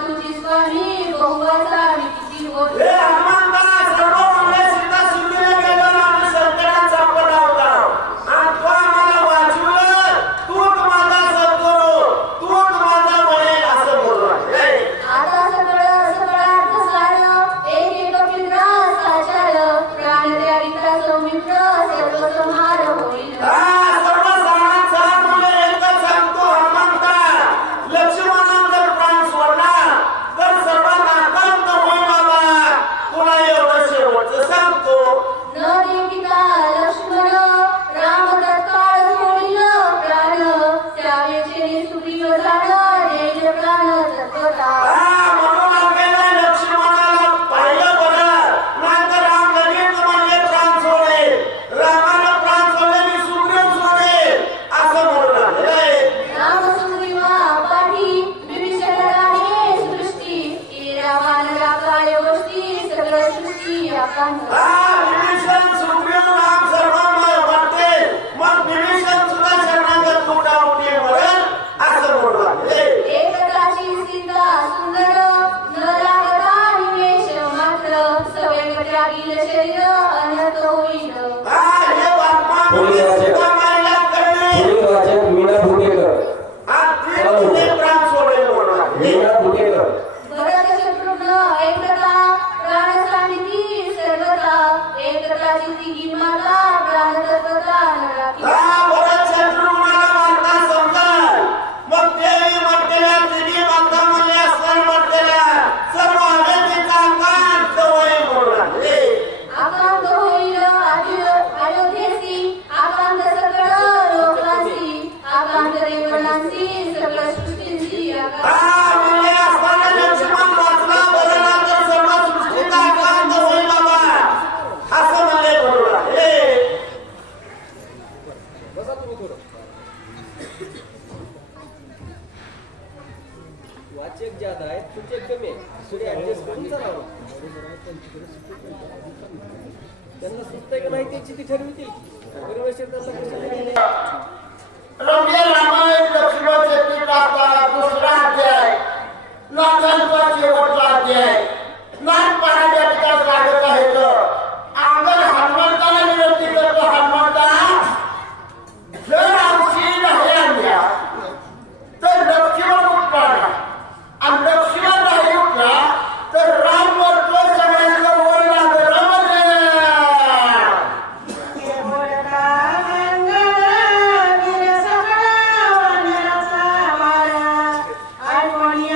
तुझी स्वामी बहुवाचा किती होत वाचक ज्यादा आहेत तुझे कमी आहे थोडी ऍडजस्ट करून चालावं त्यांना सुचतंय का नाही त्याची ती ठरवितील परिवेश त्यांना रम्य रामायण लक्ष्मण दुसरा अध्याय नाथांचा शेवटचा अध्याय नाथ पाण्याच्या ठिकाणी स्वागत आहे अंगण हनुमंताला विनंती करतो हनुमंता जर आमची नाही आणल्या तर लक्ष्मण उठणार आणि लक्ष्मण नाही उठला तर राम वरतो सगळ्यांचं बोल लागलं आणि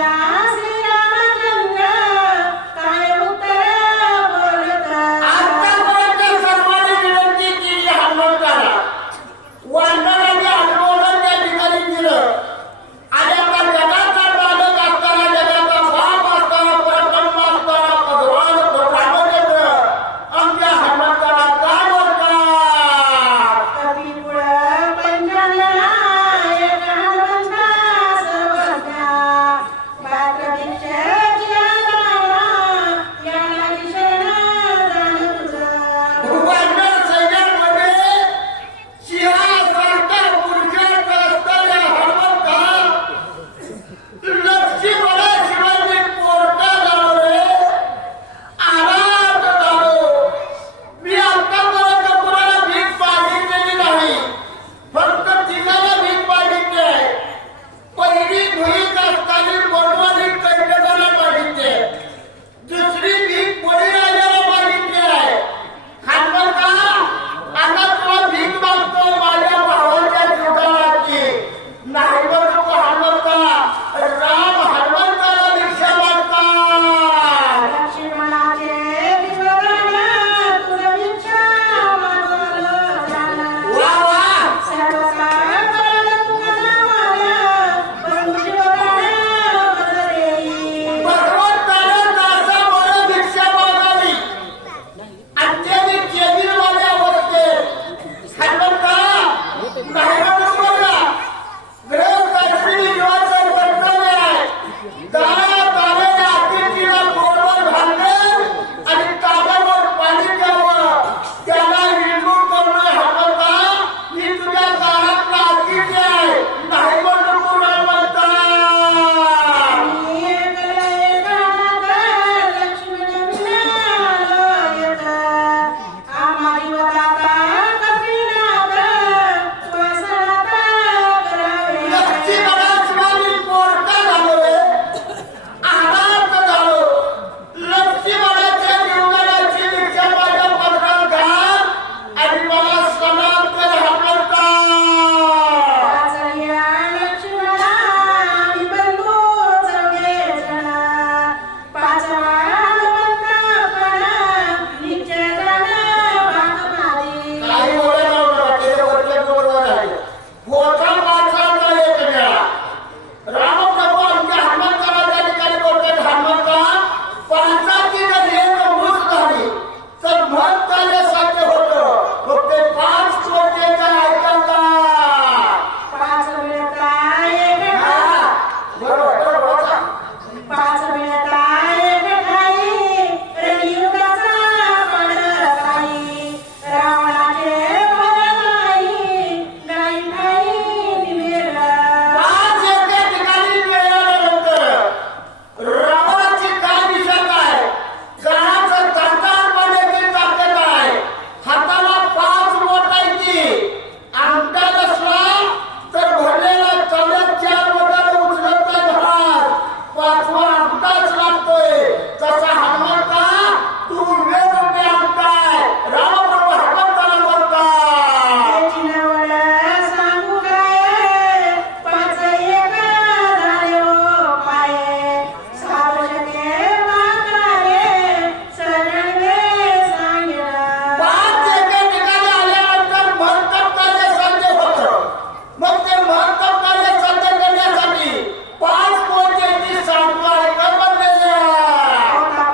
अंगठाच लागतोय तसा हनुमंता तू वेगवेगळे अंगठाय रामप्रभू हनुमंताला बोलताय त्याची नवल सांगू काय पाच एक झाले हो पाये सावशने म्हातारे सगळे सांगितलं पाच एका ठिकाणी आल्यानंतर महत्त्व कार्य साध्य होतं मग ते महत्त्व कार्य साध्य करण्यासाठी पाच कोणते ती सांगतो आहे का बनलेल्या आता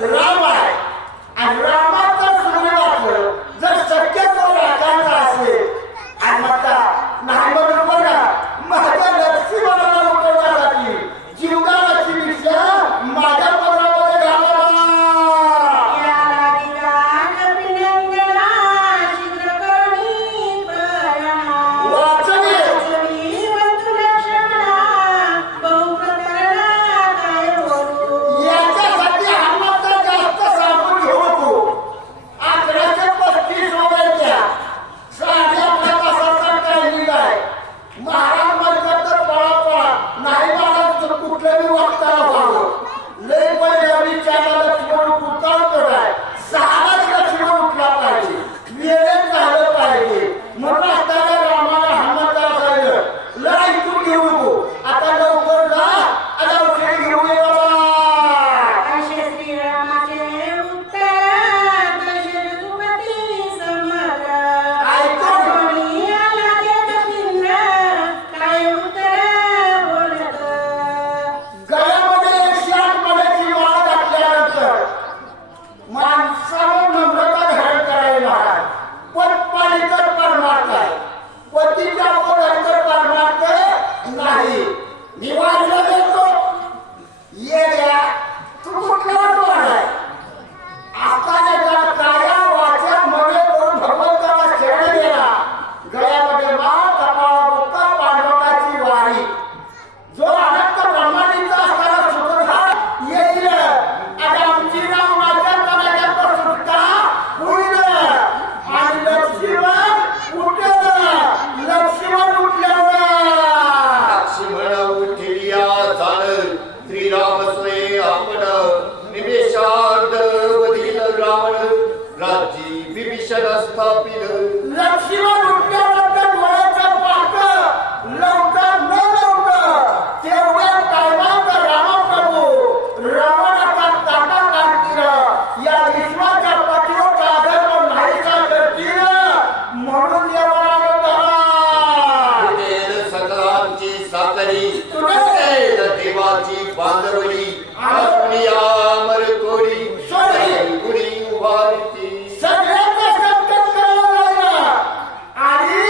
राम आहे आणि रामाचं सुरुवात जर शक्यतो राखायचं असेल आणि आता नाही म्हणून बघा माझ्या लक्ष्मीपणाला उठवण्यासाठी जीवदानाची दिशा माझ्या पदरामध्ये घाला. या राधिका कपिनंदना शीघ्र करुणी परिणा. वाचने वाचवी वंतुलक्षणा बहुप्रकरणा काय बोलू. याच्यासाठी हनुमंत जास्त सांगून घेऊ नको. 1135 वयाच्या 11.5 तासाचा टायमिंग आहे. महाराज म्हणतात तर पळा नाही महाराज तर कुठल्याही वक्ताला व्हावं. लय पहिले आम्ही 4 लक्ष्मण उठताना आहे 6 लक्ष्मण उठला पाहिजे वेळेत झालं पाहिजे म्हणून असताना रामाला हनुमंताला सांगितलं लढाई तू घेऊ नको आता लवकर जा आणि औषध घेऊन ये बाबा. असे श्रीरामाचे उत्तर दशरथपती समर. ऐकून कोणी आला ते कपिंद्र काय उत्तर बोलत. गळ्यामध्ये 108 मण्याची माळ घातल्यानंतर माणसाला नम्रता धारण करायला हवी. पटपाणी तर परमार्थ आहे पतीच्या पोटात तर परमार्थ नाही. मी वाचला देतो येड्या तू कुठला डोळ आहे आता त्याच्या काया वाच्या मध्ये करून भगवंताला शरण गेला. गळ्यामध्ये माळ कपाळा बुक्का पांडवकाची वारी जो अनंत ब्रह्मांडीचा असणारा सूत्रधार येईल आणि आमची नाव माझ्या कलाच्या सुटका होईल आणि लक्ष्मण उठेल. लक्ष्मण उठल्यावर लक्ष्मण उठिया झालं श्रीराम स्वये आपण निमेषार्ध वधील रावण राज्य विभीषण स्थापिल. लक्ष्मण उठल्यानंतर डोळ्याचं पाहत लवकर न लवकर तेवढ्या टायमात रामप्रभू रावणाचा ताटा काढतील या विश्वाच्या पाठीवर आदर नाहीसा करतील म्हणून देवाला करा. उठेल सकलांची साकरी उठेल देवाची बांधवली अमर कोडी गुढी उभारती. सगळ्यांचं संकट करावं लागलं आणि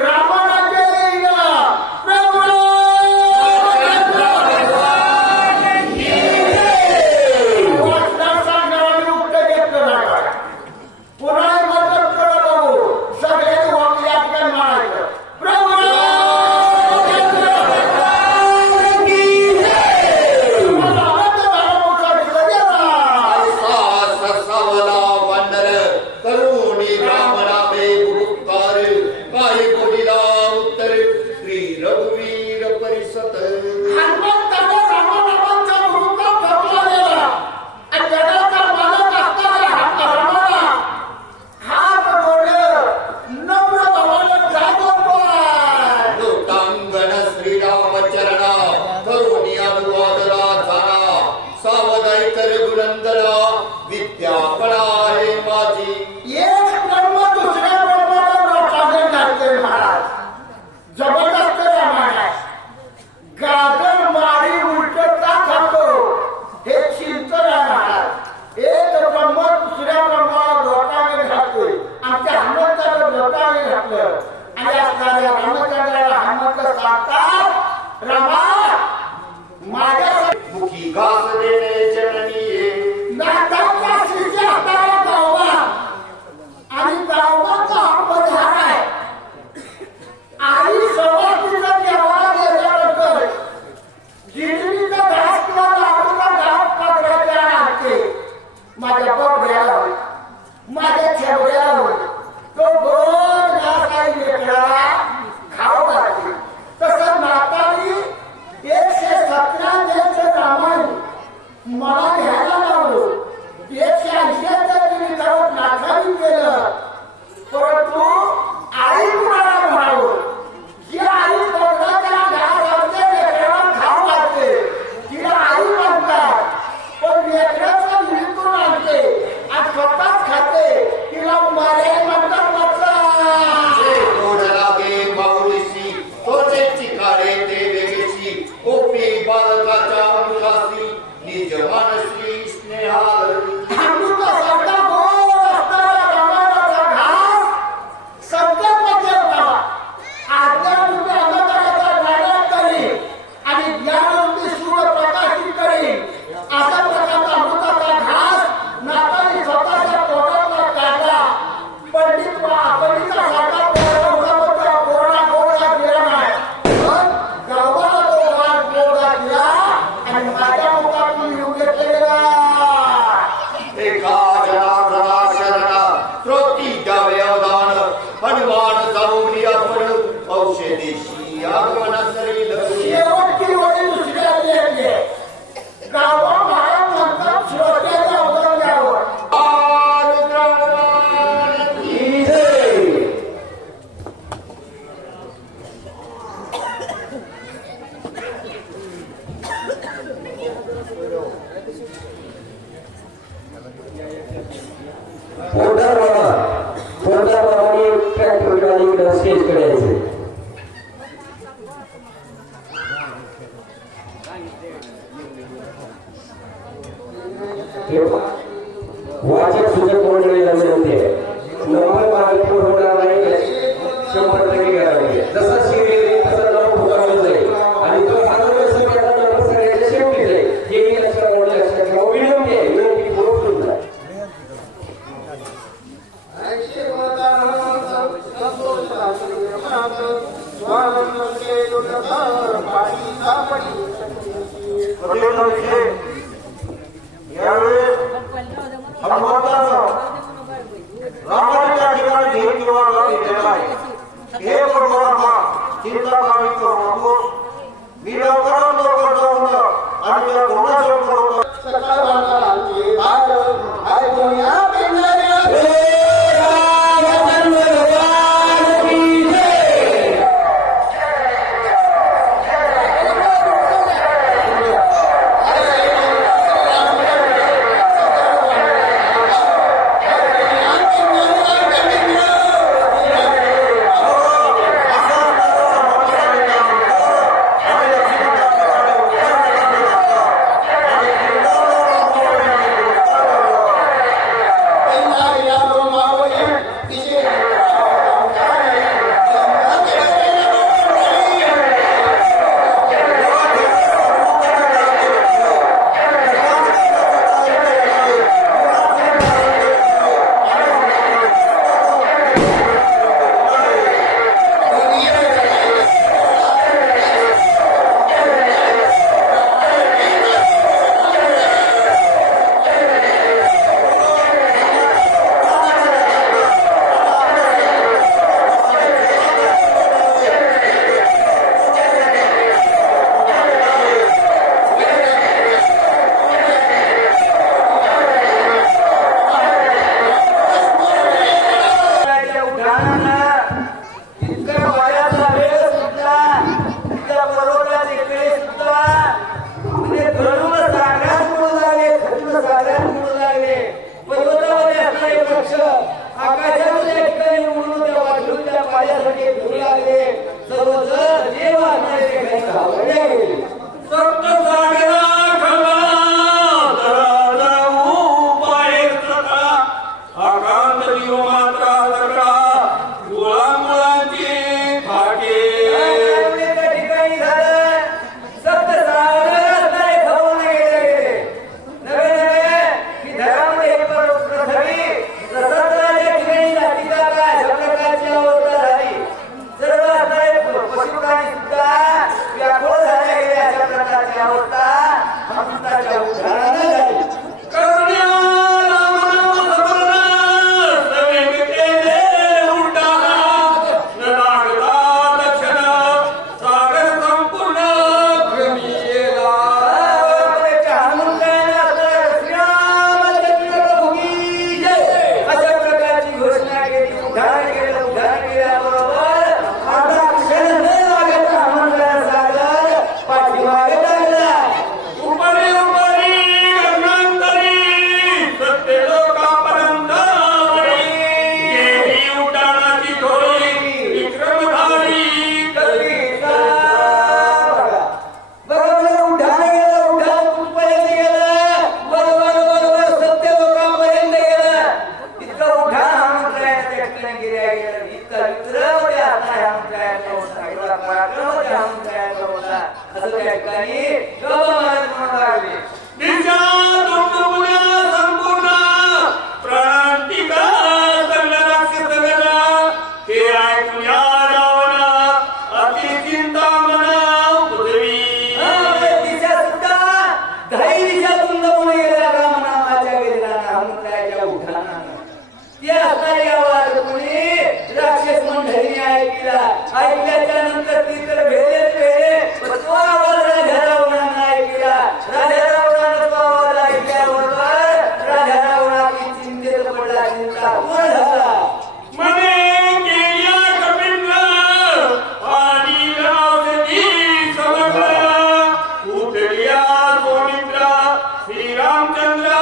रामाला येईल वाचनात सांगणारा मी उत्तर घेतलं नाही. पुन्हा मदत करत राहू सगळ्यांनी वाक या ठिकाणी म्हणायचं सावला वानर करुणी राम नामे गुरुकार काही बोलीला उत्तर श्री रघुवीर परिसत. हनुमंताने रामानामाचा गुरुचा ठरला गेला आणि जगाचा मालक असणारा रामाला हात जोडलं नम्र भावानं काय बोलतोय. लोटांगण श्रीरामचरणा करुणी अनुवादला झाला सावधाई कर गुरंदरा विद्यापणा आहे माझी. एक कर्म दुसऱ्या कर्माला लोटांगण घालते महाराज. जबरदस्त रामायण आहे. गाजर मारी उलटता खातो हे चिंतन आहे महाराज. एक ब्रह्म दुसऱ्या ब्रह्माला लोटांगण घालतोय. आमच्या हनुमंताला लोटांगण घातलं आणि असणाऱ्या रामचंद्राला हनुमंत सांगतात रामा माझ्या मुखी घास देणे जननी ये नाटाच्या शिष्य हाताला गावा पोटाप्रमाणे ट्रॅक्टर गाडी स्टेजकडे यायचे. वाचक सूचक मंडळीला विनंती आहे, नंबर मागे पुढे होणार नाही, 100% गॅरंटी. जसा शिवली तसा नाव पुकारलं जाईल आणि तो हरवला सगळ्याला नंबर सगळ्याच्या शेवटी जाईल. हे लक्षात ठेवा. विनंती आहे, विनंती पूर्वक सुद्धा. ऐकल्याच्या नंतर ती तर भेटेल श्रीरामचंद्र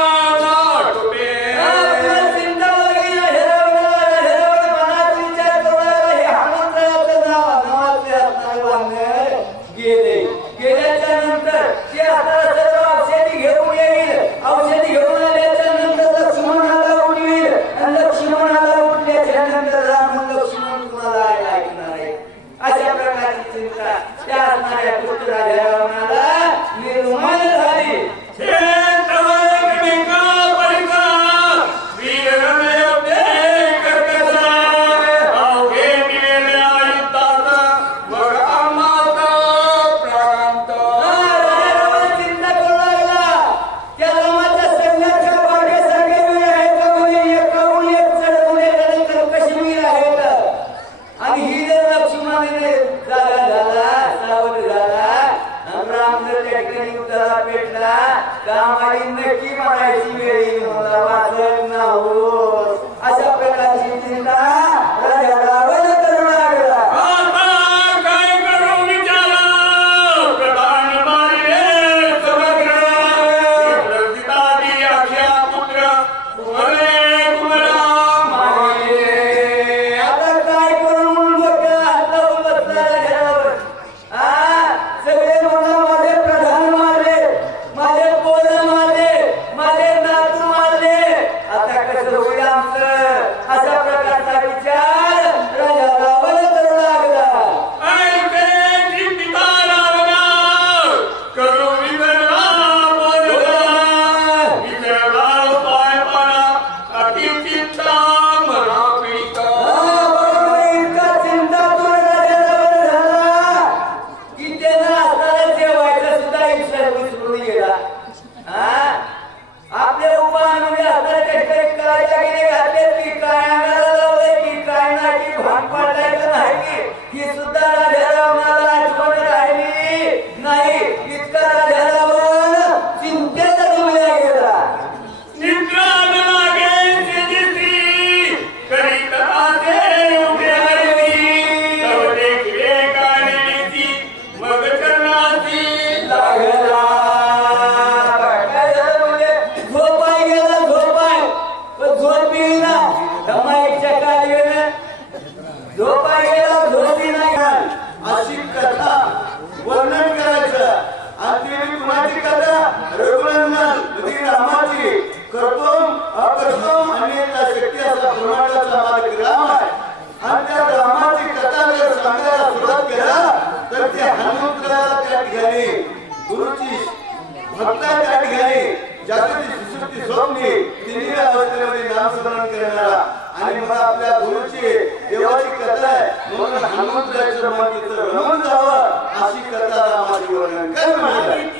तिन्ही अवस्थेमध्ये नामस्मरण करणारा आणि मग आपल्या गुरुची देवाची कथा आहे म्हणून हनुमंताचं मन तिथं रमून जावं अशी कथा रामाची वर्णन काय म्हणतात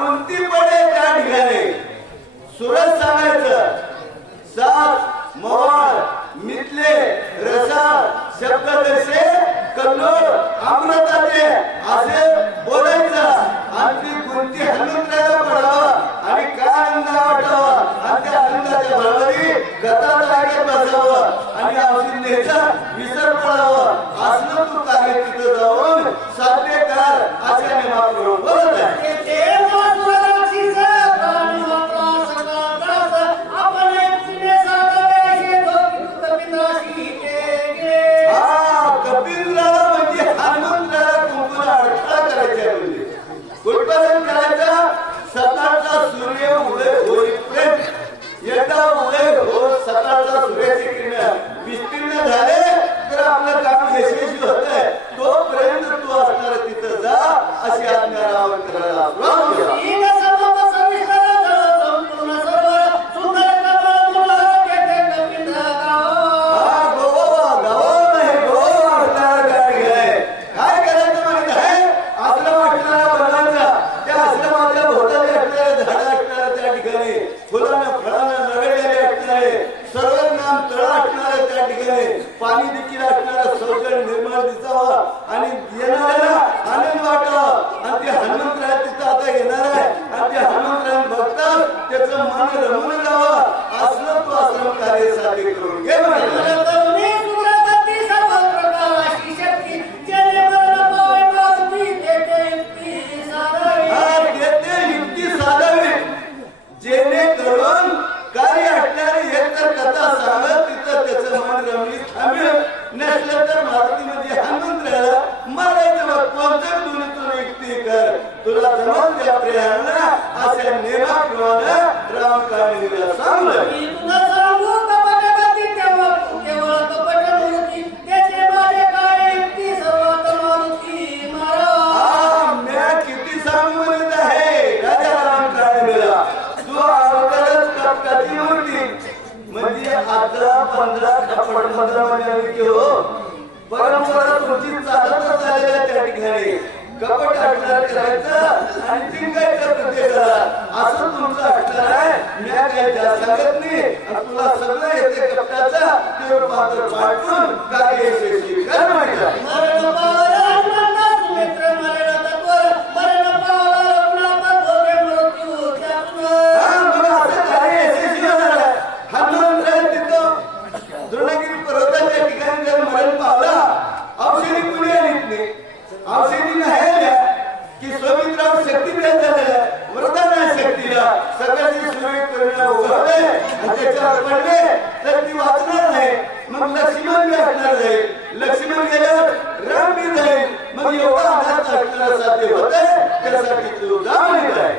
गुंती पडे त्या ठिकाणी सुरत सांगायचं सात मवाळ मिथले रसाळ शब्द कसे कल्लोळ अमृताचे असे बोलायचं आणि ती गुंती हनुमंताला पडावा आणि काय आनंद वाटावा आणि त्या आनंदाच्या बरोबरी गता जागे बसावं आणि अवधीचा विसर पडावं असलं तू कार्य तिथं जाऊन साध्य कर अशा नियमाप्रमाणे बोलत आहे कपिलराव म्हणजे हनुमंताला कुंकूला अडथळा करायचा म्हणजे कुठपर्यंत करायचा सकाळचा सूर्य उदय होईपर्यंत एकदा उदय हो सकाळचा सूर्याची किरण विस्तीर्ण झाले तर आपलं काम यशस्वी होत आहे तोपर्यंत तू असणार तिथं जा अशी आज्ञा रावण करायला पाणी देखील असणारा सौकर्य निर्माण दिसावा आणि येणाऱ्याला आनंद वाटावा आणि ते हनुमंतराय तिथं आता येणार आहे आणि ते हनुमंतराय बघतात त्याचं मन रमून जावं असलं तो आश्रम कार्य साध्य करून घे युक्ती साधावी जेणेकरून कार्य असणारे एकतर कथा सांगत तिथं त्याचं मन रमली थांबेल नसलं तर मारुतीमध्ये हनुमंतराला मारायचं कोणत्या दोन्हीतून युक्ती कर तुला जमल त्या प्रियांना अशा नियमाप्रमाणे रामकाळीला सांगलं किती सांगू म्हणत आहे राजा रामकाळीला तू अवतारच कपटाची मूर्ती म्हणजे 11-15 खपड 15 महिन्याची हो परंपरा तुमची चालतच आलेल्या त्या ठिकाणी कपट असणार करायचं आणि जिंकायचं प्रत्येकाला असं तुमचं असणार आहे मी काय त्या सांगत नाही तुला सगळं येते कपटाचा ते पात्र वाटून कार्य यशस्वी कर म्हटलं द्रोणगिरी पर्वताच्या ठिकाणी जर मरण पावला औषधी कुणी आली औषधी नाही की सौमित्रावर शक्ती मिळत झालेल्या वरदान आहे शक्तीला सगळ्यांची सुरळीत करणं उघडले आणि त्याच्यावर पडले तर ती वाचणार नाही मग लक्ष्मण बी असणार जाईल लक्ष्मण गेल्यावर राम बी जाईल मग एवढा अनाथ असणारा साध्य होत त्यासाठी तू जा म्हणत आहे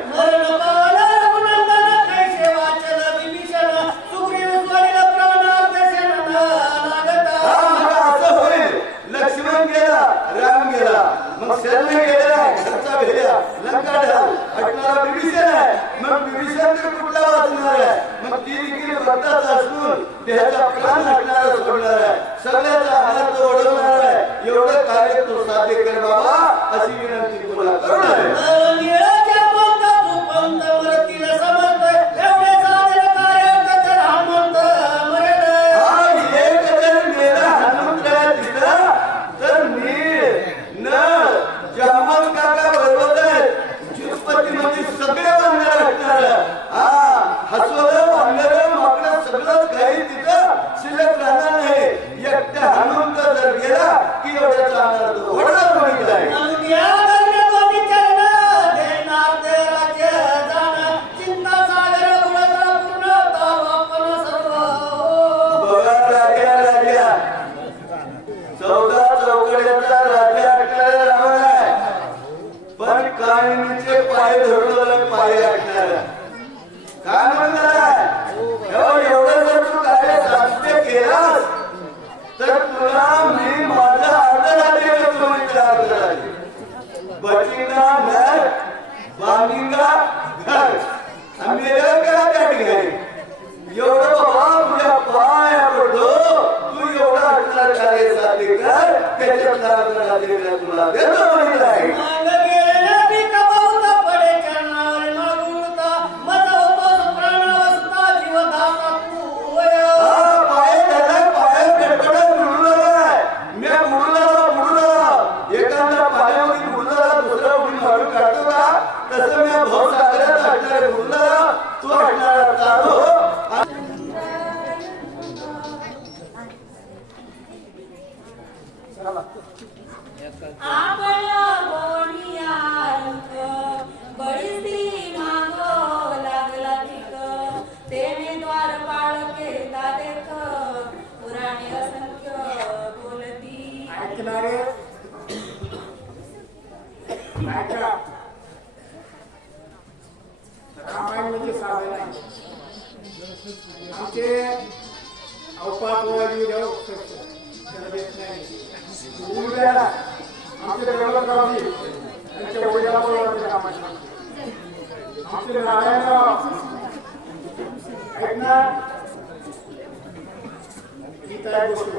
लक्ष्मण गेला राम गेला मग शरण गेला घरचा भेला लंका ढाल हटणारा विभीषण आहे मग विभीषण तर कुठला वाचणार आहे मग ती देखील भक्ताचा असून देहाचा प्राण हटणारा सोडणार आहे सगळ्याचा अनाथ ओढवणार आहे एवढं कार्य तू साध्य कर बाबा अशी विनंती तुला करणार सगळे वांगणार असणार हसवलं वांगरं माकडं सगळं काही तिथं शिल्लक राहणार नाही एकट्या हनुमंत जर गेला की एवढ्याचा आनंद ओढला बघितलाय बचेगा घर बांधेगा घर आणि मेरा करा त्या ठिकाणी एवढं बाबा तुझ्या पाया पडतो तू एवढा असणार कार्यासाठी कर त्याच्या कार्याला तुला देतो माहिती आहे आपण बोनिया रंग बळीसी मागो लागला ठीक तेने द्वारपाळ केला देख पुराणे असंख्य बोलती ऐकणारे ऐका रामायण म्हणजे साधन आहे आमचे अवपातवादी देव त्याला देत नाही उद्या आमचे देवळगावजी त्यांच्या वडिला बोलवते रामायण आमचे नारायणराव ऐकणार ही काय गोष्ट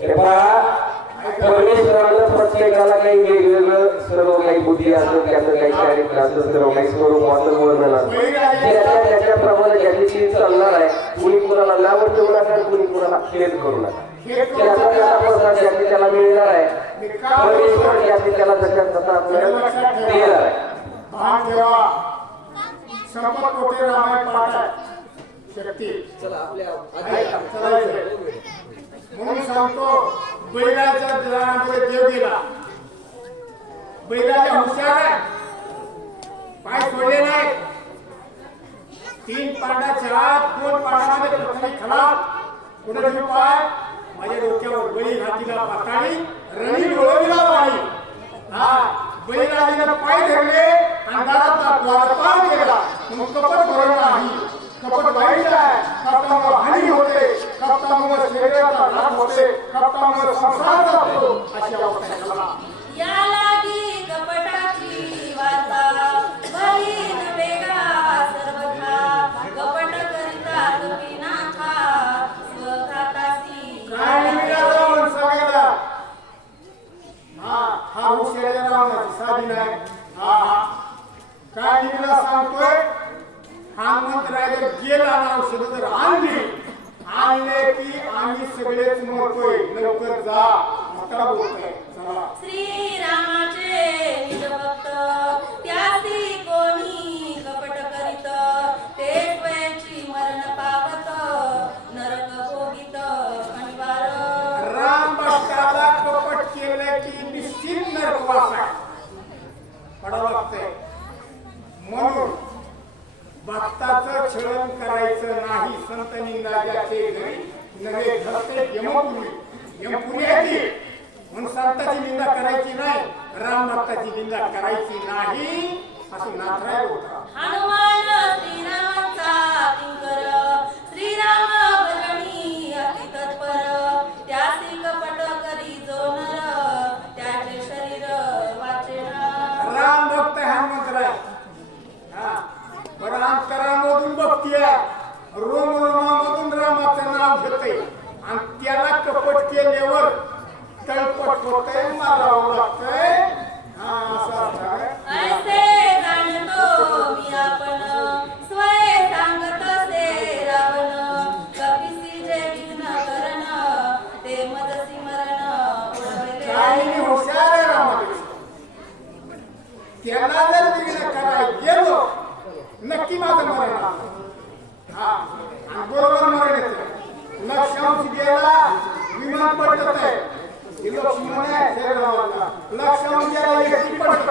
हे पहा परमेश्वरानं प्रत्येकाला काही वेगवेगळं सर्व काही बुद्धी असतं त्याचं काही चारित्र्य असतं सर्व काही स्वरूपाचं वर्णन असतं त्याच्याप्रमाणे ज्याची चालणार आहे कुणी कुणाला लावून ठेवू नका कुणी कुणाला खेद करू नका त्याला मिळणार आहे परमेश्वर ज्याची त्याला जशा आपल्याला देणार आहे भान ठेवा संपत कोटी रामायण पाठ शक्ती चला म्हणून सांगतो बैलाच्या दलामध्ये देव गेला बैलाच्या हुशार आहे पाय सोडले नाही 3 पांडाच्या आत 2 पांडामध्ये प्रथम खलाप पुढे घेऊ पाय माझ्या डोक्यावर बैल हातीला पाताळी रणी डोळविला वाणी हा बैलाने पाय धरले अंधारातला द्वारपाल केला मग कपट भरला नाही कपट वाईट आहे कपटामुळे हानी होते कपटामुळे शरीराचा नाश होते कपटामुळे संसार जातो अशी अवस्था झाला या लागी कपटाची वार्ता बहीण वेगळा सर्वथा कपट करिता तुम्ही नाथा स्वघातासी काय मिळालं म्हणून सांगायला हा उशिराच्या नावाची साधी नाही काय निघाला सांगतोय हनुमंत राजा गेला ना औषध जर आणले की आम्ही सगळेच म्हणतोय लवकर जा आता बोलतोय चला श्रीरामाचे निजभक्त त्यासी कोणी कपट करीत ते स्वयंची मरण पावत नरक भोगित अनिवार राम भक्ताला कपट केलं की निश्चित नरकवास आहे पडावं लागतंय म्हणून भक्ताचं छळण करायचं नाही संत निंदाजाचे घरी नवे धरते यमपुरी आहे म्हणून संताची निंदा करायची नाही राम भक्ताची निंदा करायची नाही असं नाथराय होता हनुमान श्रीरामाचा किंकर श्रीराम भजनी अति तत्पर त्यासी कपट करी जो नर त्याचे शरीर वाचेना राम भक्त हनुमंतराय बरं अंतरामधून भक्ती आहे रोमरोमामधून रामाचं नाव घेते आणि त्याला कपट केल्यावर तळपट होते मारावं लागतंय ऐसे जाणतो मी आपण स्वय सांगत से रावण कपिसी जे विघ्न करण ते मदसी मरण काही हुशार आहे रामापेक्षा त्याला जर विघ्न करायला गेलो नक्की माझं मरण आणि बरोबर मरण येतं लक्षांश गेला विमान पडत आहे लक्षांश गेला एकटी पडत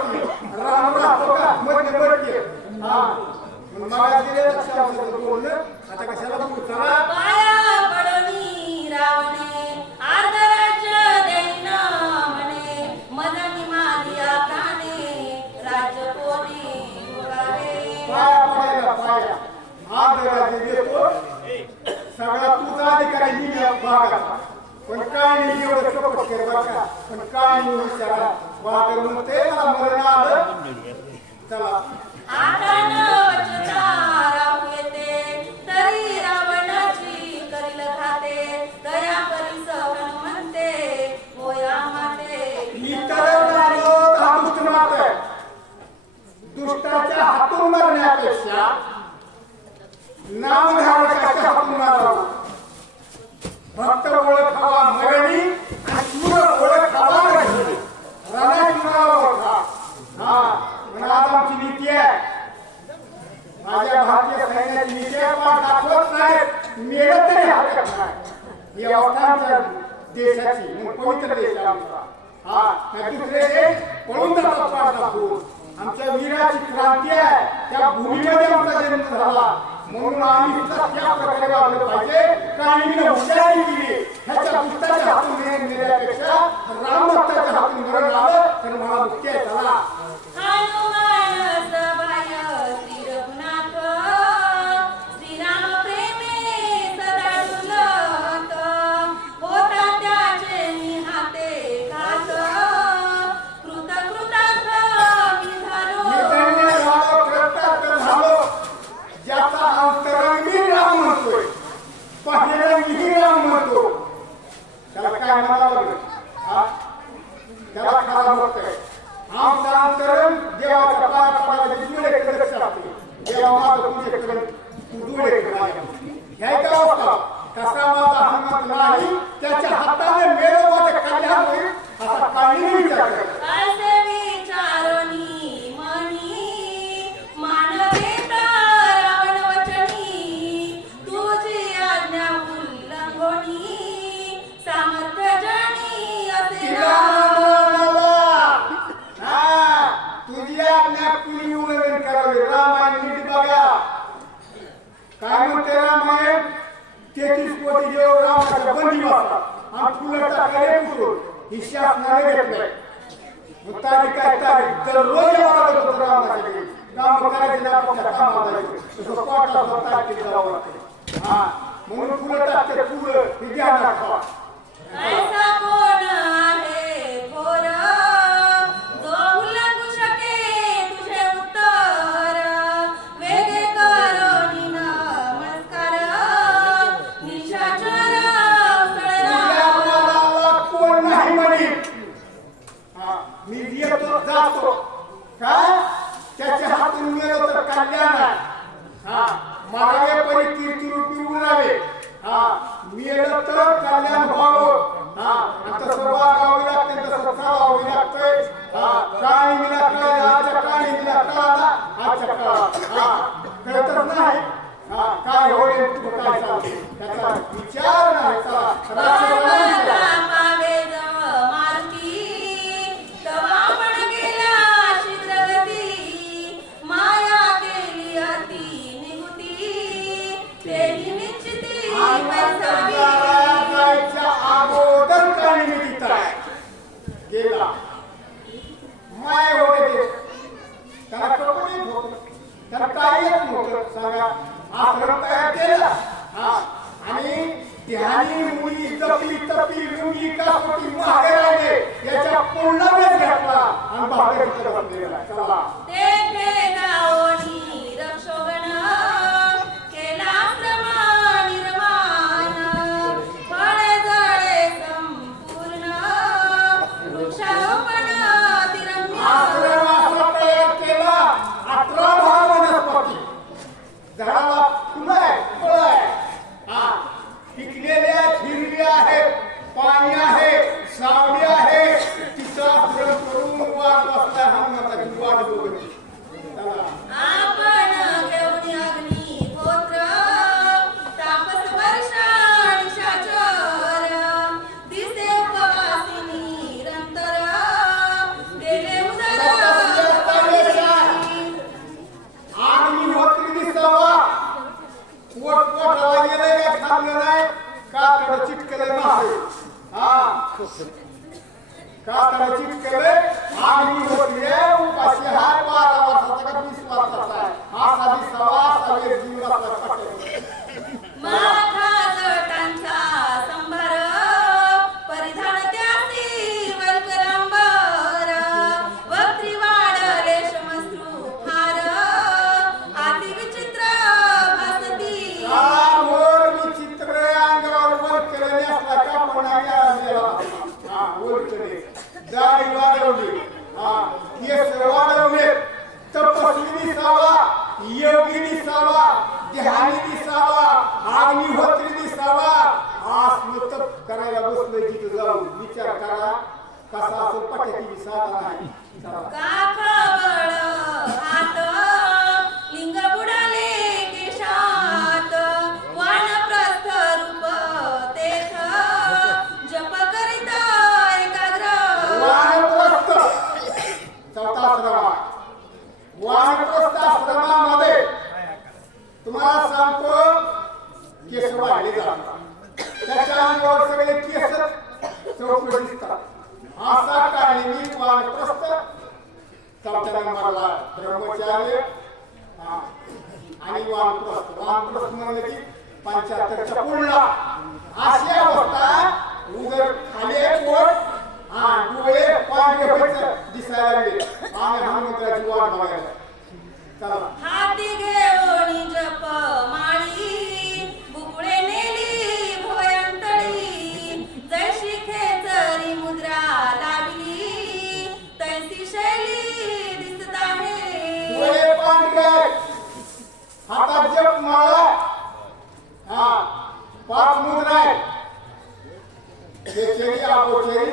राम राहतो का मध्ये पडते मला दिले लक्षांश बोलणं आता कशाला तू चला पाया पडणी रावणे आदराज्य देईन म्हणे मदनी मारिया प्राणे राज्य कोणी उगावे पाया पडायला पाया हा देतो सगळा तुझा अधिकारी मी भागाचा पण काय नाही एवढं चौकट केलं बरं का पण काय नाही विचारा वाटेल म्हणते मला मरण आलं चला आता न वचता राहू येते तरी रावणाची करील खाते दया करी सहन म्हणते होया माते दुष्ट मात दुष्टाच्या हातून मरण्यापेक्षा नाम धारकाच्या हातून मारावं भक्त ओळखावा मरणी आणि सूर ओळखावा रजनी रणाची ओळखा हा पण आज आमची नीती आहे माझ्या भारतीय सैन्याची नीती आहे पण दाखवत नाही मेलं तरी हरकत नाही ही अवस्था आमच्या देशाची मग पवित्र देश आहे आमचा हा नाही दुसरे देश पळून जातात पाठ दाखवून आमच्या वीराची क्रांती आहे त्या भूमीमध्ये आमचा जन्म झाला म्हणून आम्ही सुद्धा त्या प्रकारे वागलं पाहिजे काहींनी हुशारी केली ह्याच्या पुस्तकाच्या हातून नेल्यापेक्षा राम भक्ताच्या हातून मरण आलं तर मला मुक्ती आहे चला हनुमान सभाय श्री रघुनाथ श्रीराम प्रेमे सदा डुलत होता त्याचे निहाते घात कृत कृतार्थ मी झालो कृतार्थ झालो ज्याचा अंतरंगी राम म्हणतोय पहिरंगी राम म्हणतो त्याला काय म्हणावं त्याला खरा म्हणतोय आमचा अंतरंग देवाचा पाय पडायला जुळेकडे असते देवा माझं तुझ्याकडे जुळेकडे ह्या काय होता कसा माझा हनुमत नाही त्याच्या हाताने मेळ माझं कल्याण होईल असा काही विचार करत असे विचारोनी मनी मानवेता रावण वचनी तुझी आज्ञा उल्लंघोनी सामर्थ्य जनी असे तुझी आज्ञा कुणी उल्लंघन करावे रामायण नीट बघा काय म्हणते रामायण 33 कोटी देव रामाच्या बंदी वाचतात आणि तुला टाकले कुठून ही शासनाने घेतलंय मुतारी काय तारीख दररोज यावं लागत होतं रामाच्या घरी काम करायचे ना आपल्या कामाला जायचं तसं कोर्टात तारखेला जावं लागतं हा म्हणून फुलं टाकते फुलं ही ध्यान राखावा ऐसा कोण आहे थोर जो उल्लंघू शके तुझे उत्तर वेगे करोनी नमस्कार निशाचर मला कोण नाही म्हणे मी येतो जातो काय त्याच्या हातून मिळवलं तर कल्याण आहे मारावे परी कीर्ती रूपी उरावे मिळलं तर कल्याण व्हावं आणि तसं वागावं लागते तसं चालावं लागतंय काळी मिला कळला आजच्या काळी मिला कळाला आजच्या काळात कळतच नाही काय होईल तुझं काय चालते त्याचा विचार नाही चला पावे जव मारुती तवा पण गेला शीघ्रगती माया केली अति निगुती तेही निश्चिती पैसावी जायच्या अगोदर काही निमित्त गेला माय होते ते त्याला कपडे होत त्याला काही येत नव्हतं सांगा आश्रम तयार केला आणि ध्यानी मुली जपली तपली मुली कापटी मागे राहिले याच्या पूर्णच घातला आणि बाहेर बसलेला चला तेथे जाओनी रक्षोगण केला श्रमा निर्माण फळे जळे संपूर्ण वृक्षारोपण आश्रम असा तयार केला 18 वनस्पती झाडाला फुलं आहे फळं आहे पिकलेले आहेत हिरवी आहेत पाणी आहे सावली आहे तिचा आश्रम करून वाट बसलाय हनुमंताची वाट बघत चला आपण घेऊन अग्निहोत्र तापस वर्षा निशाचर दिसे उपवासिनी निरंतर गेले उदर आणि होत्री दिसावा पोट पोटाला गेले काय खाल्लं नाही कातडं चिटकलं नाही कातडं चिटकलं आणि होत्री उपाशी हाय 12 वर्षाचा का 20 वर्षाचा आहे असा दिसावा असा एक जीव असला माथा जटांचा संभार दाढी वाढवली, केस वाढवले, तपस्वी दिसावा, योगी दिसावा, ध्यानी दिसावा, अग्निहोत्री दिसावा. असलं तप करायला बसलं तिथं जाऊन विचार करा कसा असं पटकी दिसावा नाही. काखावळ हात लिंग बुडाले केशात वानप्रस्थ रूप तेथ जप करिता एकाग्र. वानप्रस्थ चौथा आश्रम. वानप्रस्थ आश्रमामध्ये तुम्हाला सांगतो केस वाढले जातात, त्याच्या अंगावर सगळे केस चौकट दिसतात. असा काळी वानप्रस्थ. चौथ्या नंबरला ब्रह्मचार्य आणि वानप्रस्थ. वानप्रस्थ म्हणलं की 75च्या पुढला अशी अवस्था. उदर खाली पोट डोळे पांढरे व्हायचं दिसायला लागले आणि हनुमंताची वाट बघायला. चला हाती घेऊन जप माळी बुकुळे नेली भोयंतळी जैशी खेचरी मुद्रा लावली तैसी शैली दिसत आहे. डोळे पांढरे, हातात जप माळा, 5 मुद्रा आहेत. केचेरी आपोचेरी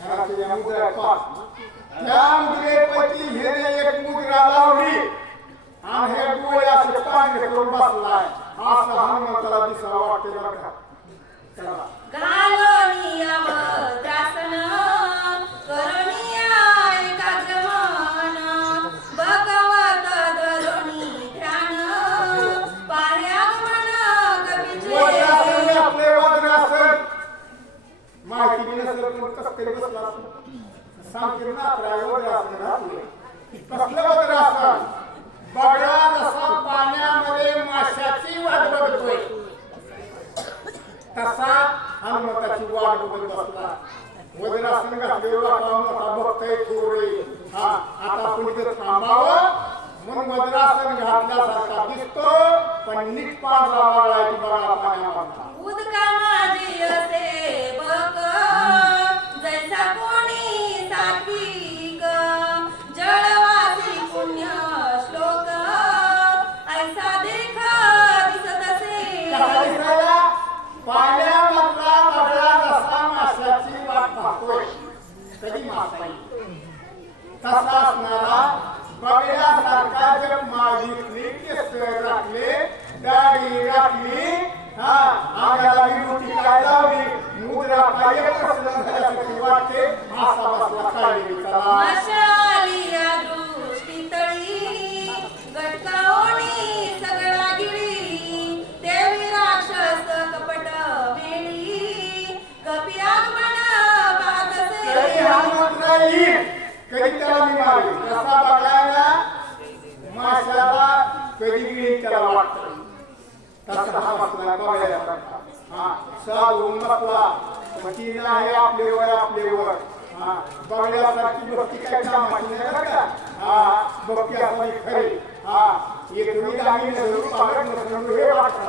घराच्या मुद्रा 5. त्या मुद्रेपैकी हिने एक मुद्रा लावली आणि हे डोळे असे पांढरे करून बसलाय. असं हनुमंताला दिसा वाटते बरं का. चला घालोनिया वज्रासन करुणिया एकाग्र मन भगवत धरुणी ध्यान पाहे आगमन कवीचे. वज्रासन आपले वज्रासन माहिती बी नसेल पण कसं तरी बसला असं सांगते ना. वज्रासन घातले. कसलं वज्रासन? बगळा जसा पाण्यामध्ये माशाची वाट बघतोय तसा हनुमंताची वाट बघत बसला. वज्रासन घातलेला मोठा बघतोय थोडे. आता आपण इथं थांबावं म्हणून वज्रासन घातल्यासारखा दिसतो पण नीट पांढरा वाळायची बघा पाण्यामधला. उदका माझी असे बक जैसा कोणी सात्विक जळवासी पुण्य श्लोक ऐसा देखा दिसत असे. कसा दिसायला? पाण्यामधला बगळा जसा माशाची वाट पाहतोय कधी मासा येईल तसा असणारा बगळ्यासारखा जप मागितली, केस राखले, दाढी राखली, अंगाला विभूती काय लावली, मुद्रा काय प्रश्न झाल्यासारखी वाटते. मासा बसला काढली. चला मशालिया दृष्टी तळी गटकावणी सगळा गिळी देवी राक्षस कपट मेली कपी आगमन पाहत कधी असे. हनुमंत नाही, कधी त्याला मी मारली. कसा बघायला माशाला कधी गिळी त्याला वाटतं तसा हा बसला बघायला. साधू बसला पण ती नाही आपले वर आपले वर. बघण्यासारखी भक्ती काय कामाची नाही बरं का. भक्ती असावी खरी. तुम्ही आम्ही पालक नसलो हे वाटत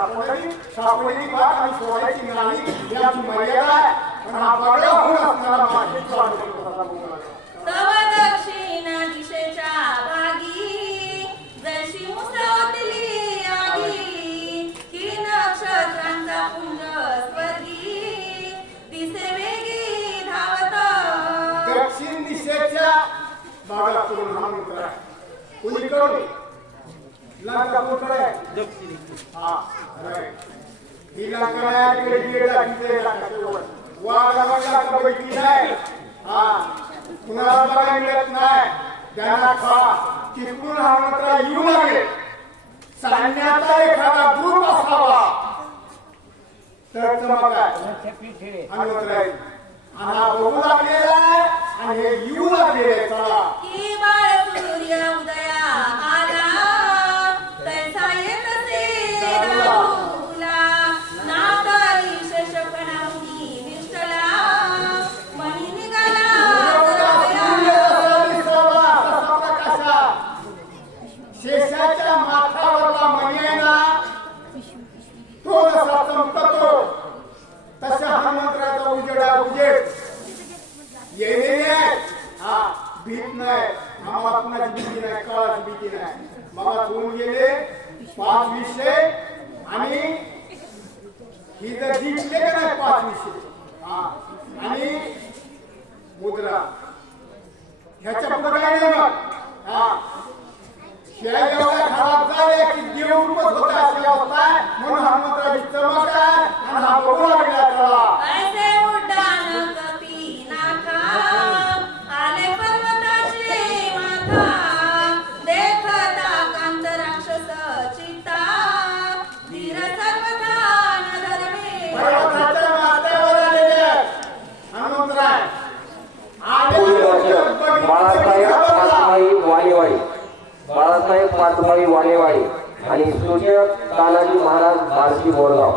सापडली बात आणि सोडायची नाही याची मर्यादा आहे. पण हा बगळा होऊन असणारा माशीच वाटतो. तव दक्षिण दिशेच्या भागी जशी मुसळतली आगी की नक्षत्रांचा पुंज स्वर्गी दिसे वेगी धावत. दक्षिण दिशेच्या भागातून हा मंत्र आहे. कुणीकडून? लंका कुठे? दक्षिण. ही लंका आहे तिकडे गेला तिथे लंका वाघाला बैठी नाही. कुणाला बघायला मिळत नाही. त्यांना खा तिकडून हा मंत्र येऊ लागले. सैन्याचा एखादा ग्रुप असावा तर चमक आहे हा मंत्र आहे. आणि हा बघू लागलेला आहे आणि हे येऊ लागलेले. चला की बाळ सूर्य उदया आला तैसा येतसे दारुला नातारी शशपणाहूनी निष्ठला मणी निघाला शेषाच्या माथावरला मणी आहे ना तो जसा चमकतो तसा हा मंत्राचा उजेड येणे भीत नाही, आम्हाला कुणाची भीती नाही, काळाची भीती नाही. मला होऊन गेले 5 विषय आणि ही जर जिंकले का नाही 5 विषय, हा, आणि मुद्रा ह्याच्या पुढे काय नाही मग. हा, ह्या एवढ्या खराब झाल्या की देवरूपच होता अशी अवस्था आहे. म्हणून हनुमंताची चमक आहे आणि हा बघू लागला त्याला. ऐसे उड्डाण कपी नाका आले पर्वताचे माथा देखता कांत राक्षस चित्ता धीर सर्वथा न धर्मे पर्वताच्या माथ्यावर आलेले हनुमंतराय आले बाळासाहेब पाचमाई वालेवाडी, बाळासाहेब पाचमाई वालेवाडी आणि सूचक तानाजी महाराज बार्शी बोरगाव.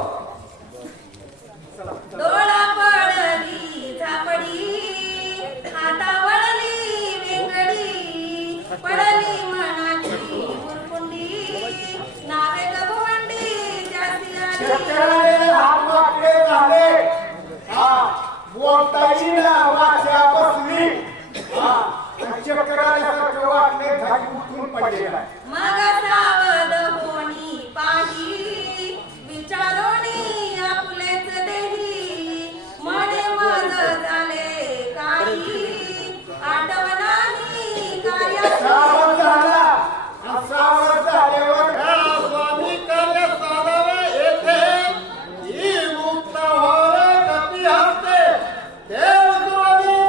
डोळा पडली झापडी हाता वळली वेंगडी पडली मनाची मुरकुंडी नावे गभवंडी जास्ती आली शेतकऱ्याने हात वाकडे झाले, हा, बोलता येईना, वाचा बसली, हा, आणि शेतकऱ्यासारखं वाटले, धागी उठून पडलेला आहे. मग सावध होणी पाही विचारोणी आपलेच देही मने मज झाले काही आठवणाही सावध कार्य झाला, आणि सावध झाल्यावर हा स्वामी कार्य साधावे येथे ही मुक्त व्हावे कपी हस्ते देव स्वामी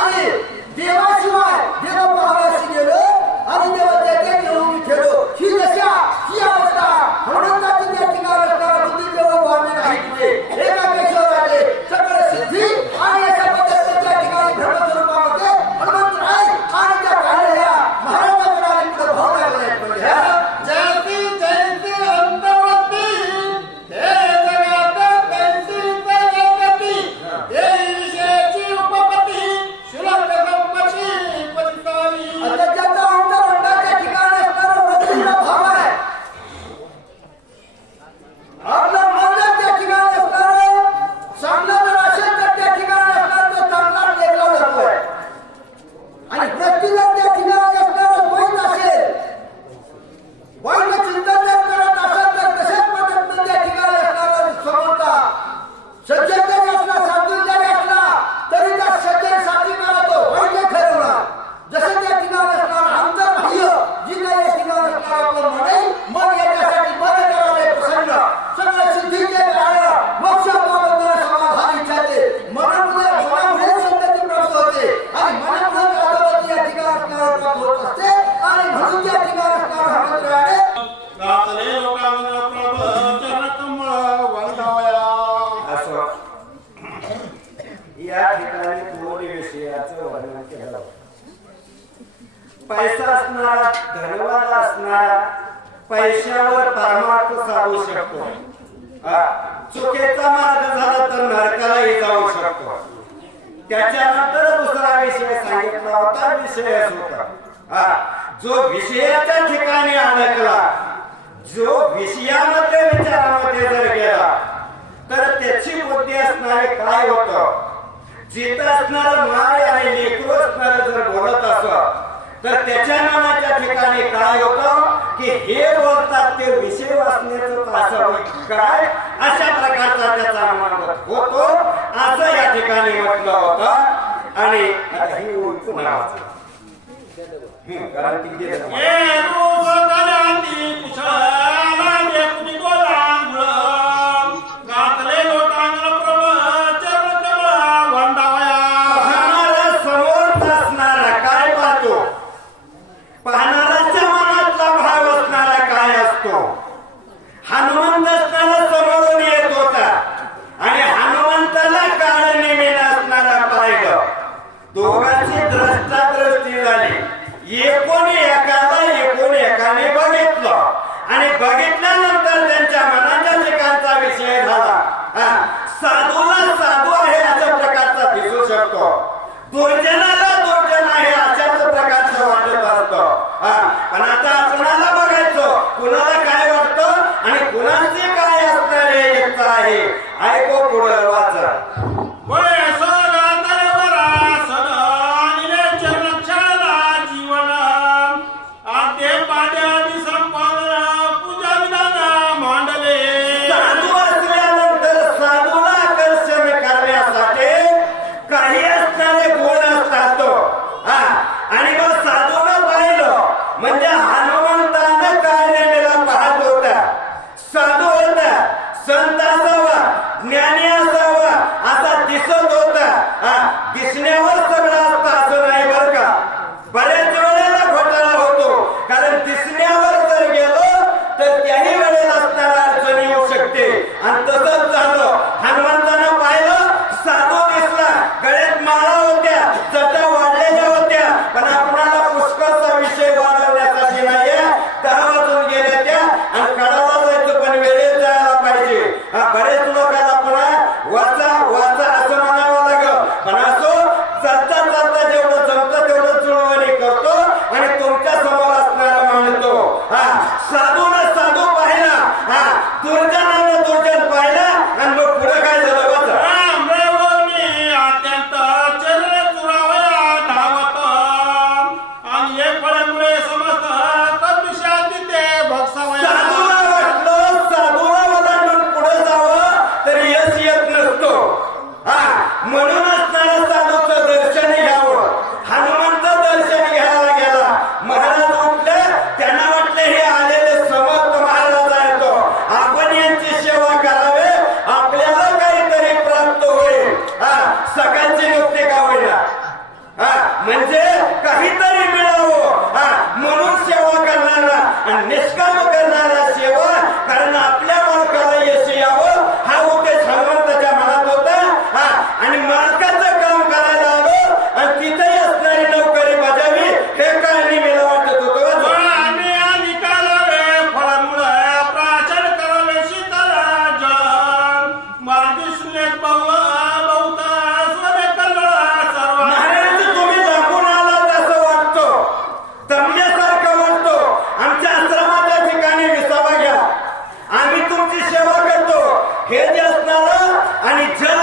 आणि देवाशिवाय देव पाहावाशी गेलो आणि देवाच्या घेऊन खेळलो ही दशा ही अवस्था हनुमंताची त्या ठिकाणी असणारा बुद्धी देवा वाढणे नाही तुझे एकापेक्षा आले सकळ सिद्धी आणि अशा पद्धतीने त्या ठिकाणी धर्मस्वरूपामध्ये हनुमंत राय आणि त्या काळ्या महाराजांना पुढे भाव लागले जयती जयती अंतवती हे जगात कैसी जगती हे विषयाची उपपती शुल्क संपत्ती पतिताई आता ज्याचा अंतरंगा त्या ठिकाणी असणारा वृत्तीचा भाव आहे आपला मन त्या ठिकाणी असणारं चांगलं जर असेल तर त्या ठिकाणी असणार तो चांगला लेखला जातोय आणि वृत्ती जर त्या ठिकाणी असणारं वाईट असेल वाईट चिंतन जर करत असेल तर कशाच पद्धतीने त्या ठिकाणी असणारा समोरचा सज्जन जरी असला साधू जरी असला तरी त्या सज्जन साधीला तो वाईट ठरवणार जसं त्या ठिकाणी असणार अंतर्बाह्य जी काही या ठिकाणी असणार आपलं मन आहे मन याच्यासाठी मन करावे प्रसन्न सगळ्या सिद्धीचे कारण मोक्षाबद्दल समाधान इच्छाचे मनामुळे संतती प्राप्त होते आणि मनामुळे कालावधी या ठिकाणी असणार प्राप्त होत असते आणि म्हणून त्या ठिकाणी असणार हनुमंतरायाने गातले लोकांना प्रभ चरणकमळ वंदावया या ठिकाणी दोन विषयाचं वर्णन केलं. पैसा असणारा धनवान असणारा पैशावर परमार्थ साधू शकतो. चुकीचा मार्ग झाला तर नरकालाही जाऊ शकतो. त्याच्यानंतर दुसरा विषय सांगितला होता विषयच होता. जो विषयाच्या ठिकाणी अडकला जो विषयामध्ये विचारामध्ये जर गेला तर त्याची बुद्धी असणारे काय होतं जिथं असणारं माय आणि लेकरू असणारं जर बोलत असत तर त्याच्या मनाच्या ठिकाणी काय होतं की हे बोलतात ते विषय वाचण्याचं असावं काय अशा प्रकारचा त्याचा मन होतो असं या ठिकाणी म्हटलं होतं. आणि आता ही ओळखून नावाचं कारण ती देत नाही. ये रूप गलाती कुशला देखुनी गोलांगळ गातले लोकांना प्रभ चरणकमळ वंदावया पाहणारा समोर असणारा काय पाहतो पाहणाऱ्याच्या मनातला भाव असणारा काय असतो. हनुमंत असताना समोरून येत होता आणि हनुमंताला काळ निमित्त असणारा पाहिलं दोघांची द्रष्टादृष्टी झाली. एकूण एकाने बघितलं आणि बघितल्यानंतर त्यांच्या मनाच्या ठिकाणचा विषय झाला. साधूला साधू आहे अशा प्रकारचा दिसू शकतो दुर्जनाला दुर्जन आहे अशाच प्रकारचं वाटत असतं. पण आता आपणाला बघायचं कुणाला काय वाटतं आणि कुणाचे काय असणारे इच्छा आहे. ऐको पुढे वाचा. वयसगातरे वरा सदानिले चरणक्षाला जीवन म्हणजे काहीतरी मिळावं म्हणून सेवा करणारा आणि निष्काम करणारा सेवा, कारण आपल्या मालकाला यश यावं हा उद्देश हनुमंताच्या मनात होता आणि मालकाचं काम करायला आलो आणि तिथेही असणारी नोकरी बजावी हे काय नेहमीला वाटत होतं. हे जे असणार आणि जल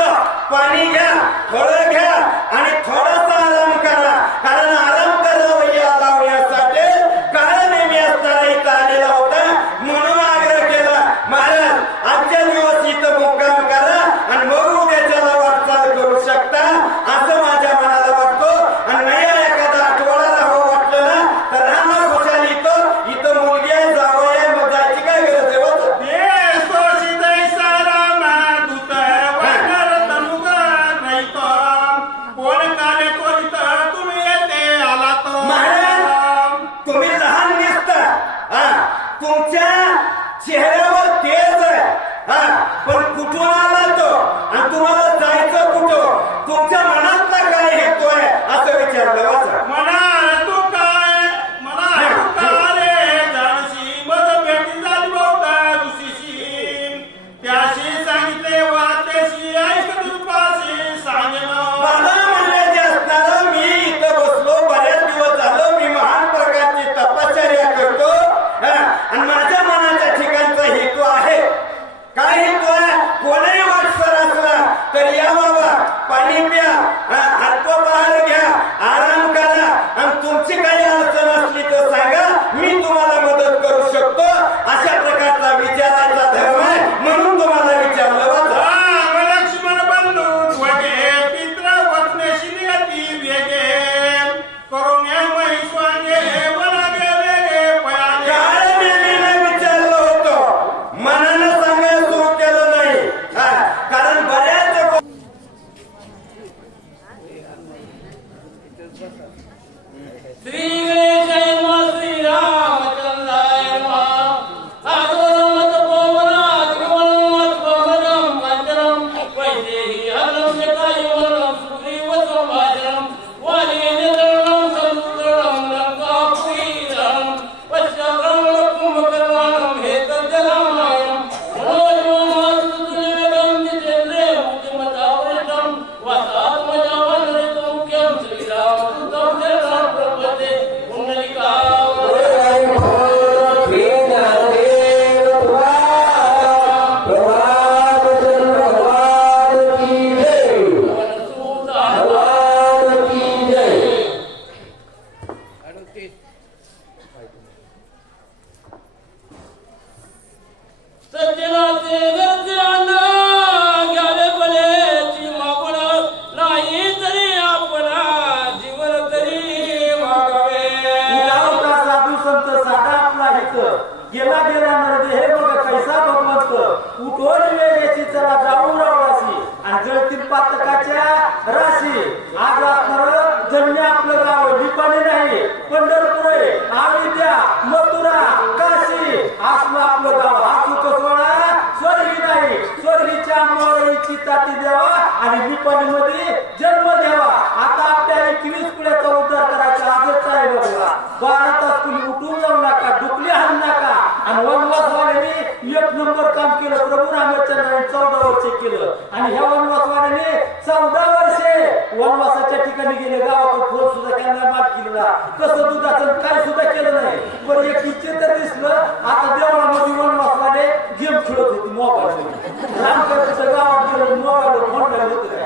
पाणी घ्या, फळं घ्या आणि थोडासा आराम करा, कारण आराम करावं या लावण्यासाठी काळ नेहमी असणारा इथं आलेला होता. म्हणून आग्रह केला, महाराज आजच्या दिवस इथं मुक्काम करा आणि मग उद्याच्याला वाटचाल करू शकता असं माझ्या मनाला वाटतो. आणि नाही एखादा आठवडा राहावं वाटलं ना तर राहणार खुशाल इथं मुलगी आहे, जावं आहे, मग जायची काय गरज आहे. तुम्ही लहान दिसता, तुमच्या चेहऱ्यावर तेज आहे, पण कुठून आला तो आणि तुम्हाला जायचं कुठं, तुमच्या मनातला काय येतोय असं विचारलं वाचा. मला तू काय जानशी मग भेटी झाली बहुता ऋषीशी, त्याशी सांगितले वाटेशी ऐकत उपाशी सांगेन. मला म्हणले जे असणार मी इथं बसलो, बऱ्याच दिवस झालं मी महान प्रकारची तपश्चर्या करतो आणि माझ्या मनाच्या ठिकाणचा हेतू आहे. काय हेतू आहे? कोणीही वाटसर असला तर या बाबा, पाणी प्या, अल्पहार घ्या, आराम करा आणि तुमची काही अडचण असली तर सांगा, मी तुम्हाला मदत करू शकतो. अशा प्रकारचा विचाराचा धर्म आहे म्हणून तुम्हाला विचारलं वाचा. लक्ष्मण बंधू वगे पित्र वचनेशी निगती वेगे करून महिस्वाने मला गेले पयाने. काय नेहमीने विचारलं होतं, मनानं सांगायला सुरू केलं नाही, कारण बऱ्याच श्री गणेशाय नमः, श्री रामचंद्राय नमः. आदोरमत पवनात् विमलमत पवनम कांचनम वैदेही हरम जटायुवनं सुग्रीवसौभाजनम वालीनेत्रं समुद्रं लंकापुरीरं पश्चात्रं कुंभकर्णानं हेतज्जलामयं मनोजवमारुततुल्यवेगं जितेन्द्रे मुक्तिमतावृतं वातात्मजावनरितं मुख्यं श्रीरामदूतं शरणं प्रपद्ये पुण्डलिकावरं. सज्जनाचे गरजांना घ्यावे भलेची मागुण, नाही तरी आपणा जीवन तरी मागावे. गावचा साधू संत साधा आपला हित गेला गेला नरदे हे बघ कैसा भगवंत उठोन वेळेची चला जाऊन रावळासी आणि जळतील पातकाच्या राशी. आज असणार धन्य आपलं गाव लिपाणी नाही, पंढरपूर आहे, अयोध्या, मथुरा, काशी असलं आपलं गाव. हा सुख सोहळा स्वर्गी नाही, स्वर्गीच्या मोरळीची ताती द्यावा आणि लिपाणीमध्ये जन्म द्यावा. आता आपल्या 21 पिढ्याचा उद्धार करायचा आजच आहे बघा. 12 तास तुम्ही उठून जाऊ नका, डुकले हाणू नका. आणि वनवासवाल्याने 1 नंबर काम केलं. प्रभू रामचंद्राने 14 वर्षे केलं आणि ह्या वनवासवाल्याने 14 वर्षे वनवासाच्या ठिकाणी गेले. गावाकडे फोन सुद्धा त्यांना माफ केलेला, कसं दुधाचं काय सुद्धा केलं नाही. पण एक विचित्र दिसलं, आता देवळामध्ये वनवासवाले गेम खेळत होते मोबाईल. रामकृष्ण गावात गेलं, मोबाईल फोन लागले होते काय.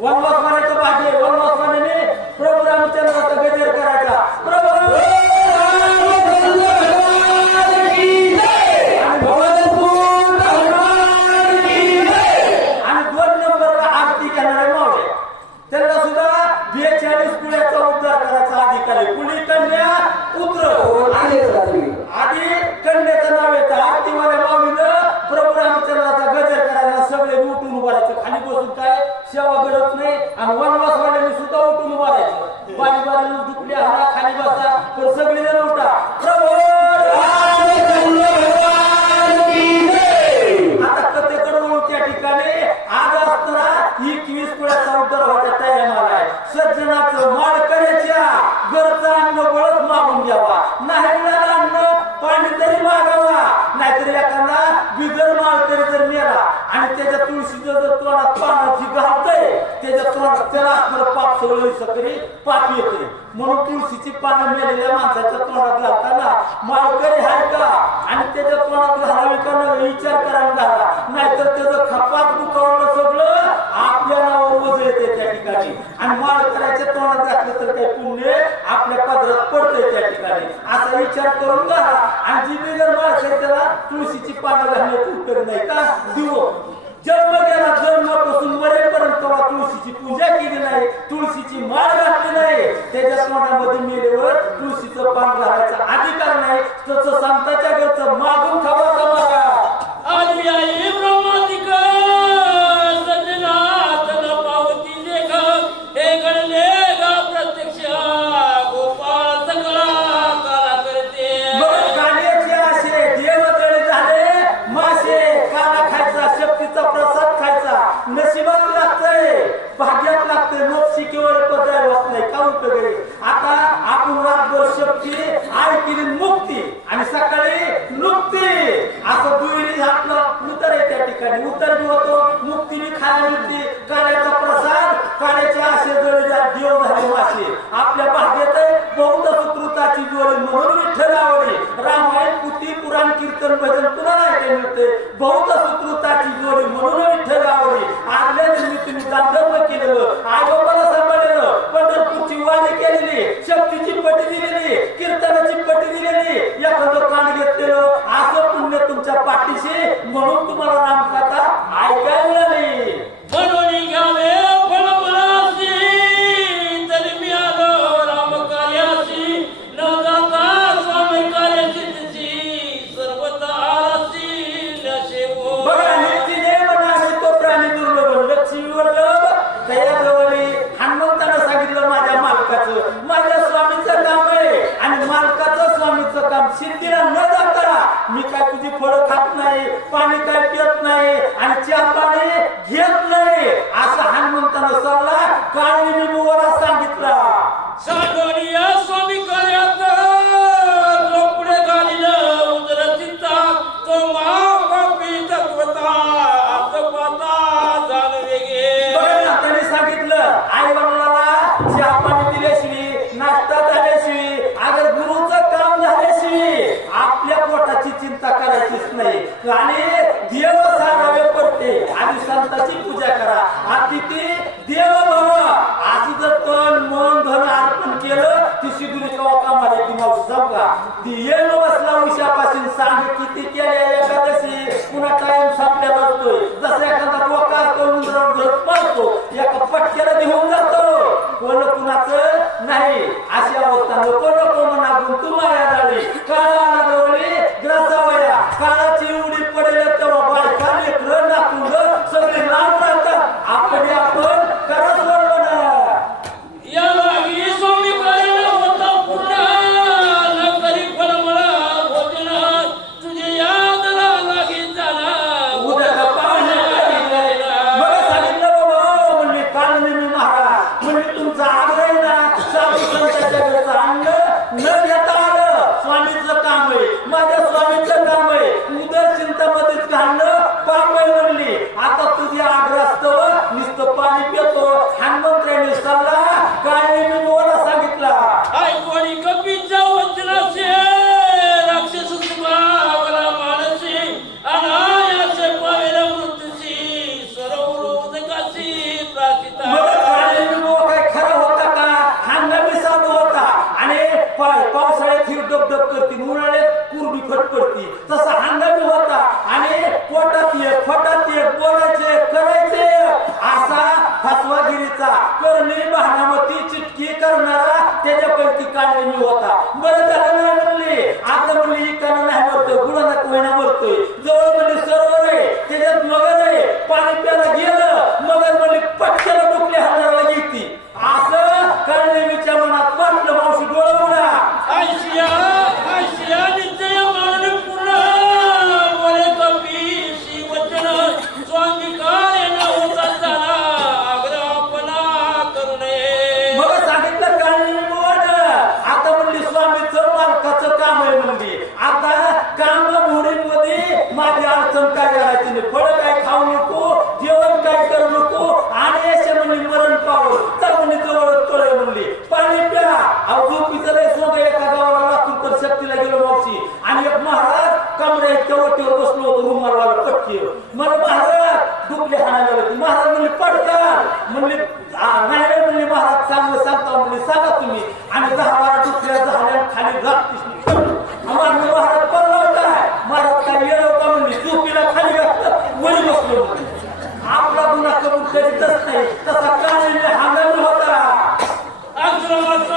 वनवासवाल्याचं भाग्य, वनवासवाल्याने प्रभू रामचंद्राचा गजर करायचा. प्रभू आणि 2 नंबरला आरती घेणारे मावळे, त्यांना सुद्धा 42 पुण्याचा उद्धार करायचा अधिकार आहे. कुणी कन्या पुत्र आधी कन्याचं नाव येतं. आरतीवाल्या माऊलीनं प्रभू रामचंद्राचा गजर करायला सगळे उठून उभारायचं. खाली बसून काय सेवा गरज नाही आणि वनवासवाल्यांनी सुद्धा उठून उभारायचं. बारी दुखल्या हरा खाली बसा तर सगळे जण उठा. प्रभू आता कथेकडे वळू. त्या ठिकाणी आज असताना 21 कुळाचा उद्धार होत्या तयार आहे. सज्जनाचं माळकऱ्याच्या गरजा अन्न बळच मागून घ्यावा. नाही मिळालं अन्न पाणी तरी मागावा. नाहीतर एखादा बिगर माळकरी जर मेला आणि त्याच्या तुळशीचं जर तोंडात पानाची घालतंय त्याच्या तोंडात त्याला असणारं पाप सगळं सकरी पाप येते. म्हणून तुळशीची पानं मेलेल्या माणसाच्या तोंडात घालताना माळकरी आहे का आणि त्याच्या तोंडात घालावी का नाही विचार करायला घाला. नाहीतर त्याचं खपात दुखावलं सगळं आपल्या नावावर वजळ येते त्या ठिकाणी. आणि माळकऱ्याच्या तोंडात घातलं तर काही पुण्य आपल्या पदरात पडतंय त्या ठिकाणी. असा विचार करून घाला. आणि जी बिगर माळकरी त्याला तुळशीची पानं घालण्यात उपयोग नाही का देऊ. जन्म गेला जन्मापासून मरेपर्यंत तुळशीची पूजा केली नाही, तुळशीची माळ घातली नाही, त्याच्या तोंडामध्ये मेल्यावर तुळशीचं पान घालायचा अधिकार नाही. तसं संतांच्या घरचं मागून खावा कमावा. आली आई ब्रह्मादिक सज्जनाथ न पावती लेख हे घडले गा प्रत्यक्ष गोपाळ सगळा काला करते. गाण्याचे असे देवतळे झाले मासे. काला खायचा, शक्तीचा प्रसाद खायचा, नशिबात लागतंय, भाग्यात लागतंय. मोक्षी केवळ पदाय होत नाही का उपयोग आहे. आता आपण रातभर शक्ती आई केली मुक्ती आणि सकाळी नुकती असं दुहेरी आपलं उतर आहे त्या ठिकाणी. उतर बी होतो, मुक्ती बी खायला मिळते. काळ्याचा प्रसाद, काळ्याचे असे जळीदार देव झाले मासे. आपल्या भाग्यात बहुत सुकृताची जोडी म्हणून विठ्ठल आवडी. रामायण पुती पुराण कीर्तन भजन तुला नाही काय मिळते. बहुत सुकृताची जोडी म्हणून विठ्ठल आवडी. आदल्या दिवशी तुम्ही दांधर्म केलेलं, आजोबाला सांभाळलेलं, पंढरपूरची वाणी केलेली, शक्तीची पटी दिलेली, कीर्तनाची पटी दिलेली, एखादं कान घेतलेलं असं पुण्य तुमच्या पाठीशी. म्हणून तुम्हाला रामकथा ऐकायला मिळाली. म्हणून घ्यावे फळमराशी तरी मी आलो राम कार्याशी न जाता स्वामी कार्याची तिची सर्वता आरसी नशेवो. बघा नितीने म्हणाले तो प्राणी दुर्लभ लक्ष्मी वल्लभ दयाजवळी. हनुमंतानं सांगितलं माझ्या मालकाचं, माझ्या स्वामीचं काम आहे आणि मालकाचं स्वामीचं काम सिद्धीला न जाता मी काय तुझी फळं खात नाही, पाणी काय पित नाही आणि चहा पाणी घेत नाही असं हनुमंतानं सल्ला काळी मुवाला सांगितला. साठवणीया स्वामी कार्यात जो पुढे घालील उदर चित्ता तो महापापी तत्वता आत्मपाता जाणवे गे. बरं ना, त्याने सांगितलं आई वडिलाला चहा पाणी दिल्याशिवाय, नाश्ता झाल्याशिवाय, अगर गुरुचं काम झाल्याशिवाय आपल्या पोटाची चिंता करायचीच नाही. आणि देव सारावे पडते आणि संतांची पूजा करा. अतिथी देव भव असं जर तन मन धन अर्पण केलं ती शिदुरी कवा कामाला ती मावशी समजा. ती येण बसला उशापासून सांग किती केल्या एकादशी पुन्हा कायम सापड्या असतोय. जसं एखादा डोका असतो उंदरावर पडतो, एका पटक्याला घेऊन जातो, कोण कुणाचं नाही. अशी अवस्था नको नको मनातून तुम्हाला झाली. काळा जवळी ग्रसावया काळाची एवढी पडेल तेव्हा बायका लेकरं नातून सगळे लांब राहतात. आपण करत बरोबर या लागी स्वामी कार्य होता पुन्हा न करी फळमळा होते ना तुझे याद लागी झाला उद्या पाहुणे मला सांगितलं बाबा म्हणजे काल मी महाराज म्हणजे तुमचा आग्रह ना साधू संतांच्या घरचं अन्न न घेता आलं. स्वामीचं काम आहे, माझ्या स्वामीचं काम आहे. उदर चिंतामध्येच घालणं पाप आहे म्हणली. आता तुझे आग्रहास्तव नुसतं पाणी पितो. हनुमंतांनी सल्ला काय मी मला सांगितला. आई कोणी कपीच्या वचनाचे राक्षस सुभावला मानसी अनायासे पावेला मृत्यूची सर्व उदकाची प्राचिता. काय खरं होता का? हंगामी साधू होता आणि पावसाळ्यात ही डबडब करती, उन्हाळ्यात कुरडी फटफडती. तसा हंगामी होता आणि पोटात एक फटात एक बोलायचे करायचे असा फसवागिरीचा करणी बहानामती चिटकी करणारा त्याच्यापैकी काळजी होता. बरं झालं नाही म्हणली. आता म्हणली इकाना नाही मरतोय, गुणाला कोयना मरतोय. जवळ म्हणजे सरोवर आहे, त्याच्यात मगर आहे. पाणी प्यायला गेलं मगर म्हणली पटक्याला डुकल्या हाताला घेती. असं काळजीच्या अहो झोपीचं लय सोंग एका गावाला लागून तर शक्तीला गेलो मावशी आणि एक महाराज कमरे इतक्या वटीवर बसलो होतो रुमालवाला पटकी मला महाराज डुबले हाणायला होते महाराज म्हणले पडकार म्हणले नाही म्हणले महाराज चांगलं सांगता म्हणले सांगा तुम्ही आणि 10-12 डुबल्या झाल्या खाली घात महाराज पडला काय महाराज काय येणार होता म्हणले झोपीला खाली घातलं वरी बसलो आपला गुन्हा करून करीतच नाही तसा काढलेला हंगामी होता आश्रमात